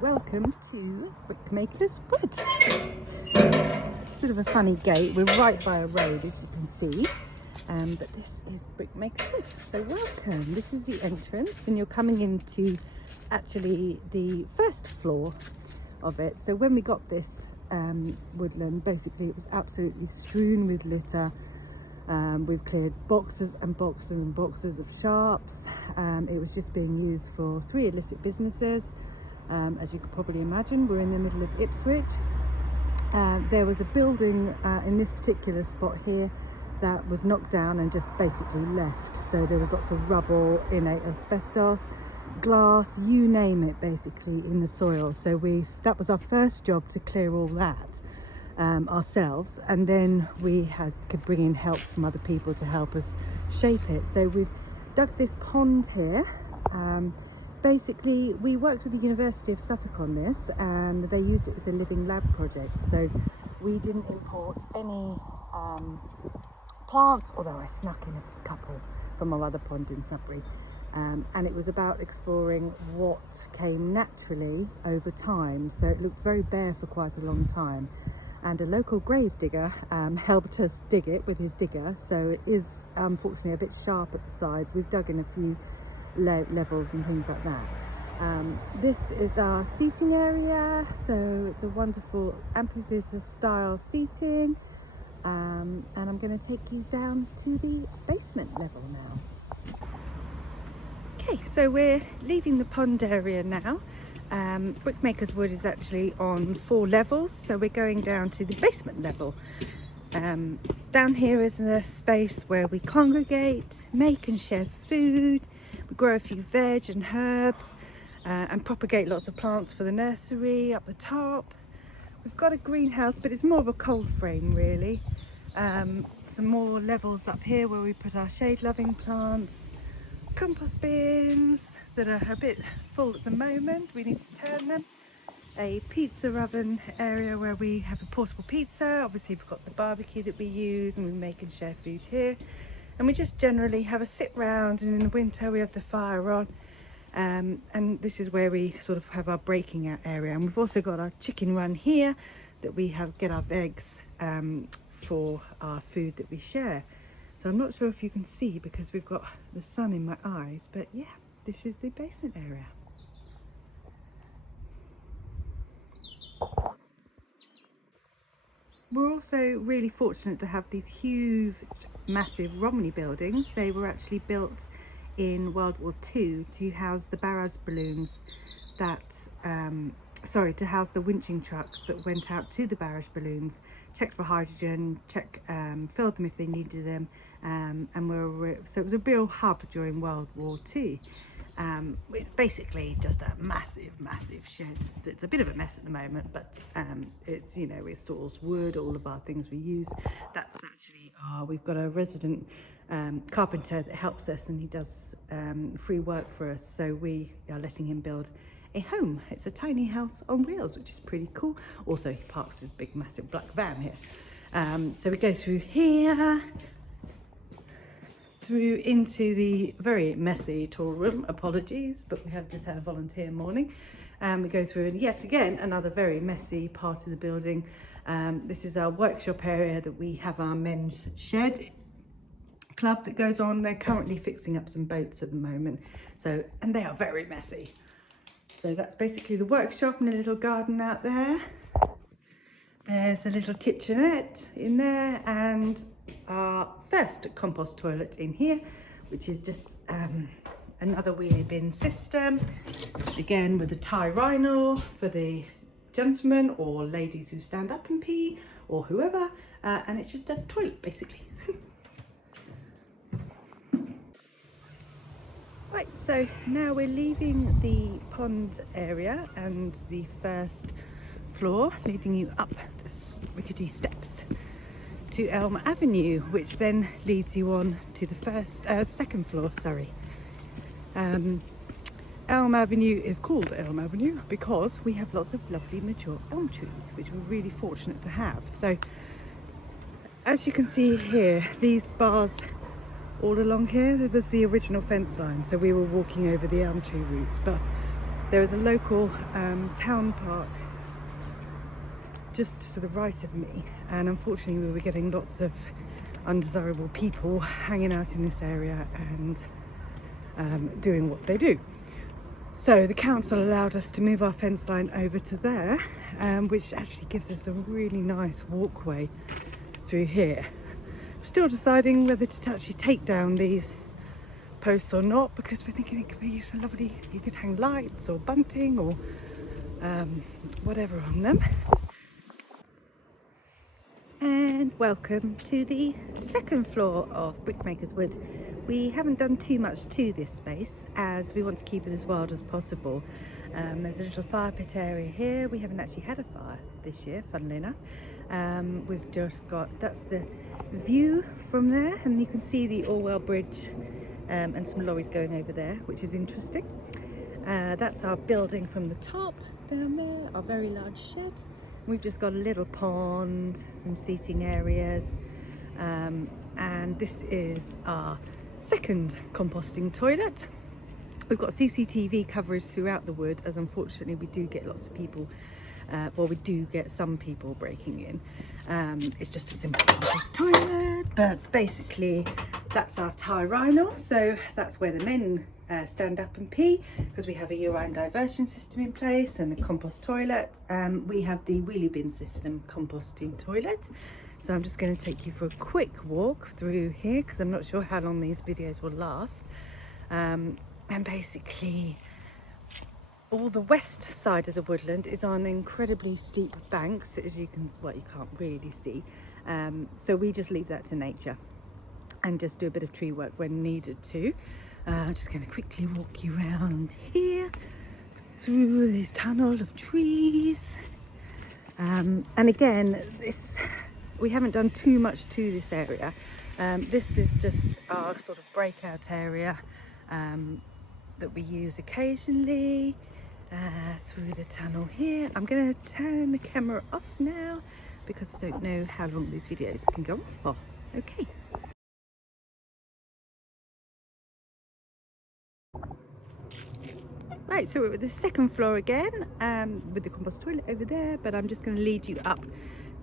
welcome to Brickmakers Wood. Bit of a funny gate, we're right by a road as you can see, but this is Brickmakers Wood. So welcome, this is the entrance and you're coming into actually the first floor of it. So when we got this woodland, basically it was absolutely strewn with litter. We've cleared boxes and boxes and boxes of sharps. It was just being used for 3 illicit businesses. As you could probably imagine, we're in the middle of Ipswich. There was a building in this particular spot here that was knocked down and just basically left. So there was lots of rubble, innate asbestos, glass, you name it, basically in the soil. So that was our first job, to clear all that ourselves, and then we could bring in help from other people to help us shape it. So we've dug this pond here. Basically we worked with the University of Suffolk on this and they used it as a living lab project, so we didn't import any plants, although I snuck in a couple from our other pond in Sudbury, and it was about exploring what came naturally over time. So it looked very bare for quite a long time, and a local grave digger helped us dig it with his digger, so it is unfortunately a bit sharp at the sides. We've dug in a few levels and things like that. This is our seating area, so it's a wonderful amphitheatre style seating, and I'm going to take you down to the basement level now. Okay, so we're leaving the pond area now. Brickmakers Wood is actually on 4 levels, so we're going down to the basement level. Down here is a space where we congregate, make and share food. We grow a few veg and herbs and propagate lots of plants for the nursery up the top. We've got a greenhouse, but it's more of a cold frame really. Some more levels up here where we put our shade loving plants. Compost bins that are a bit full at the moment, we need to turn them. A pizza oven area where we have a portable pizza. Obviously we've got the barbecue that we use, and we make and share food here. And we just generally have a sit round, and in the winter we have the fire on, and this is where we sort of have our breaking out area. And we've also got our chicken run here that we get our eggs for our food that we share. So I'm not sure if you can see because we've got the sun in my eyes, but yeah, this is the basement area. We're also really fortunate to have these huge, massive Romney buildings. They were actually built in World War II to house the barrage balloons that, to house the winching trucks that went out to the barrage balloons, checked for hydrogen, filled them if they needed them, so it was a real hub during World War II. It's basically just a massive shed that's a bit of a mess at the moment, but it's, you know, it stores wood, all of our things we use. That's actually we've got a resident carpenter that helps us, and he does free work for us, so we are letting him build a home. It's a tiny house on wheels, which is pretty cool. Also he parks his big massive black van here. So we go through here, through into the very messy tool room, apologies, but we have just had a volunteer morning. We go through, and yet again another very messy part of the building. This is our workshop area that we have our men's shed club that goes on. They're currently fixing up some boats at the moment, so, and they are very messy. So that's basically the workshop, and a little garden out there. There's a little kitchenette in there, and our first compost toilet in here, which is just another wheelie bin system, again with a tie rhinal for the gentlemen or ladies who stand up and pee, or whoever, and it's just a toilet basically. Right, so now we're leaving the pond area and the first floor, leading you up the rickety steps to Elm Avenue, which then leads you on to the second floor. Elm Avenue is called Elm Avenue because we have lots of lovely mature elm trees, which we're really fortunate to have. So as you can see here, these bars all along here, there was the original fence line, so we were walking over the elm tree roots, but There is a local town park just to the right of me, and unfortunately we were getting lots of undesirable people hanging out in this area and doing what they do. So the council allowed us to move our fence line over to there, which actually gives us a really nice walkway through here. We're still deciding whether to actually take down these posts or not, because we're thinking it could be so lovely. You could hang lights or bunting or whatever on them. And welcome to the second floor of Brickmakers Wood. We haven't done too much to this space as we want to keep it as wild as possible. There's a little fire pit area here. We haven't actually had a fire this year, funnily enough. We've just got, that's the view from there, and you can see the Orwell Bridge and some lorries going over there, which is interesting. That's our building from the top down there, our very large shed. We've just got a little pond, some seating areas, and this is our second composting toilet. We've got CCTV coverage throughout the wood, as unfortunately we do get lots of people, well, we do get some people breaking in. It's just a simple compost toilet, but basically that's our Tyrinal, so that's where the men stand up and pee, because we have a urine diversion system in place and a compost toilet. We have the wheelie bin system composting toilet. So I'm just going to take you for a quick walk through here, because I'm not sure how long these videos will last. And basically all the west side of the woodland is on incredibly steep banks, as you can, well, you can't really see. So we just leave that to nature and just do a bit of tree work when needed to. I'm just going to quickly walk you around here through this tunnel of trees. And again, we haven't done too much to this area. This is just our sort of breakout area that we use occasionally through the tunnel here. I'm going to turn the camera off now because I don't know how long these videos can go on for. Okay. Right, so we're at the second floor again with the compost toilet over there, but I'm just going to lead you up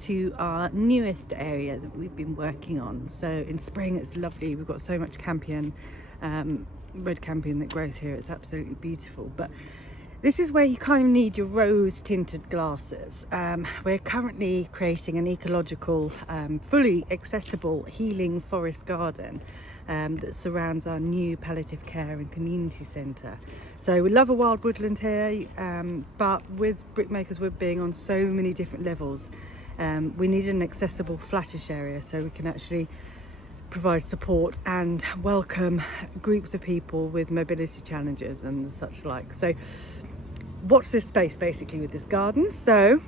to our newest area that we've been working on. So in spring it's lovely, we've got so much campion, red campion that grows here. It's absolutely beautiful, but this is where you kind of need your rose tinted glasses. We're currently creating an ecological, fully accessible healing forest garden that surrounds our new palliative care and community centre. So we love a wild woodland here, but with Brickmakers Wood being on so many different levels, we need an accessible flattish area so we can actually provide support and welcome groups of people with mobility challenges and such like. So watch this space basically with this garden. So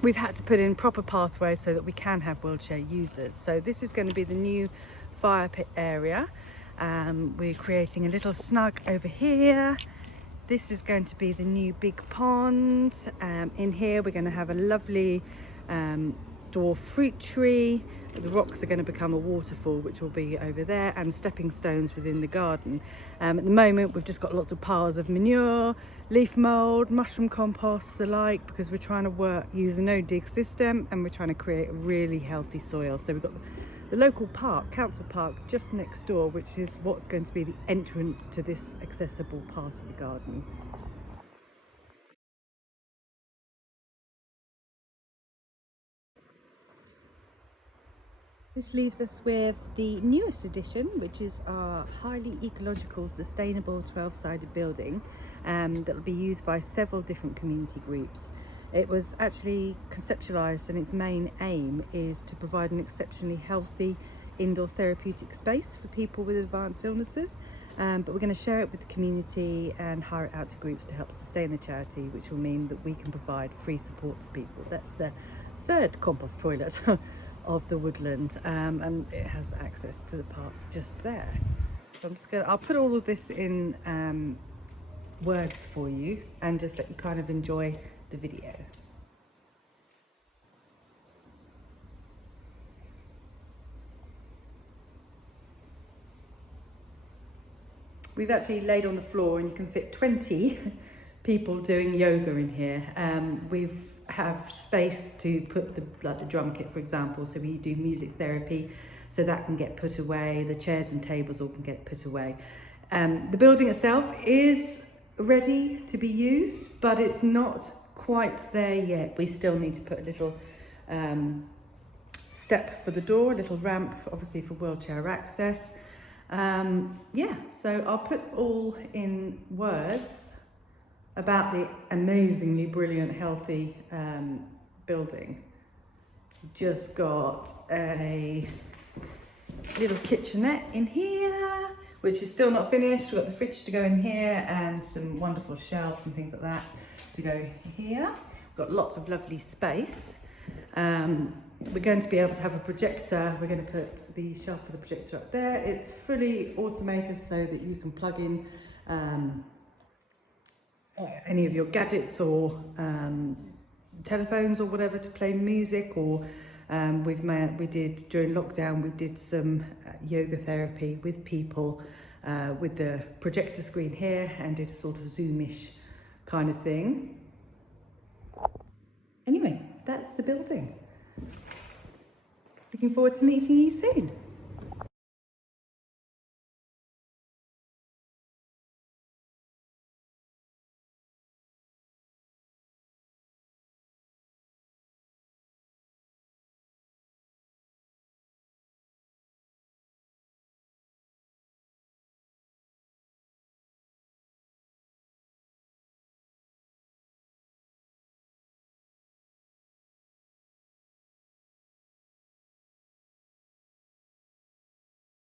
we've had to put in proper pathways so that we can have wheelchair users. So this is going to be the new fire pit area. We're creating a little snug over here. This is going to be the new big pond. In here we're going to have a lovely dwarf fruit tree. The rocks are going to become a waterfall, which will be over there, and stepping stones within the garden. At the moment we've just got lots of piles of manure, leaf mould, mushroom compost, the like, because we're trying to use a no dig system and we're trying to create a really healthy soil. So we've got the local park, council park, just next door, which is what's going to be the entrance to this accessible part of the garden. This leaves us with the newest addition, which is our highly ecological, sustainable 12-sided building that will be used by several different community groups. It was actually conceptualised, and its main aim is to provide an exceptionally healthy indoor therapeutic space for people with advanced illnesses, but we're going to share it with the community and hire it out to groups to help sustain the charity, which will mean that we can provide free support to people. That's the third compost toilet of the woodland, and it has access to the park just there. So I'll put all of this in words for you and just let you kind of enjoy the video. We've actually laid on the floor, and you can fit 20 people doing yoga in here. We have space to put the drum kit, for example, so we do music therapy, so that can get put away. The chairs and tables all can get put away. The building itself is ready to be used, but it's not quite there yet. We still need to put a little step for the door, a little ramp, obviously for wheelchair access. Yeah, so I'll put all in words about the amazingly brilliant, healthy building. Just got a little kitchenette in here, which is still not finished. We've got the fridge to go in here and some wonderful shelves and things like that to go here. We've got lots of lovely space. We're going to be able to have a projector. We're going to put the shelf for the projector up there. It's fully automated so that you can plug in any of your gadgets or telephones or whatever to play music, or we did during lockdown, we did some yoga therapy with people with the projector screen here, and did a sort of Zoomish kind of thing. Anyway, that's the building. Looking forward to meeting you soon.